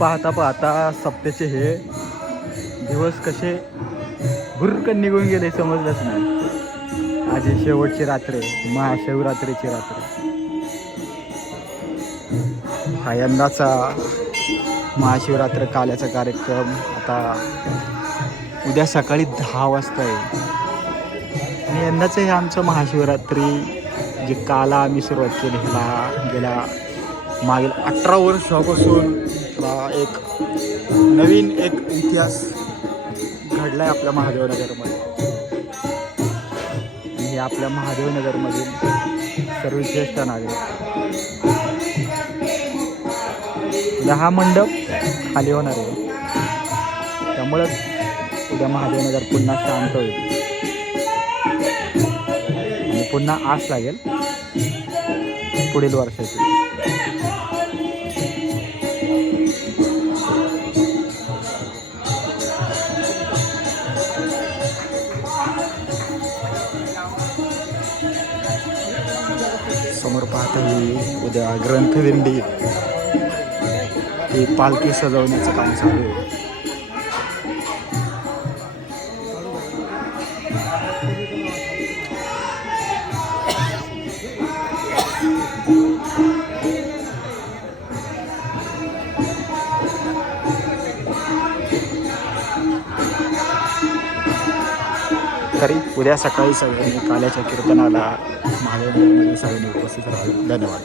पाहता पाहता सप्त्याचे हे दिवस कसे भुरकन निघून गेले समजलंच नाही. आज ही शेवटची रात्र आहे, महाशिवरात्रीची रात्र. हा यंदाचा महाशिवरात्र काल्याचा कार्यक्रम आता उद्या सकाळी 10 वाजता आहे. आणि यंदाचं हे आमचं महाशिवरात्री जे काला आम्ही सुरुवात केली ह्याला गेल्या मागील 18 वर्षापासून एक नवीन एक इतिहास घडलाय आपल्या महादेवनगरमध्ये. हे आपल्या महादेवनगरमधील सर्वश्रेष्ठ नागरिक. उद्या हा मंडप खाली होणार आहे, त्यामुळं उद्या महादेवनगर पुन्हा शांत होईल आणि पुन्हा आस लागेल पुढील वर्षाची. समोर पाहता ही उद्या ग्रंथदिंडी ही पालखी सजवण्याचं काम चालू आहे. तरी उद्या सकाळी सगळ्यांनी काल्याच्या कीर्तनाला महादेवनगरमध्ये सगळ्यांनी उपस्थित राहावे. धन्यवाद.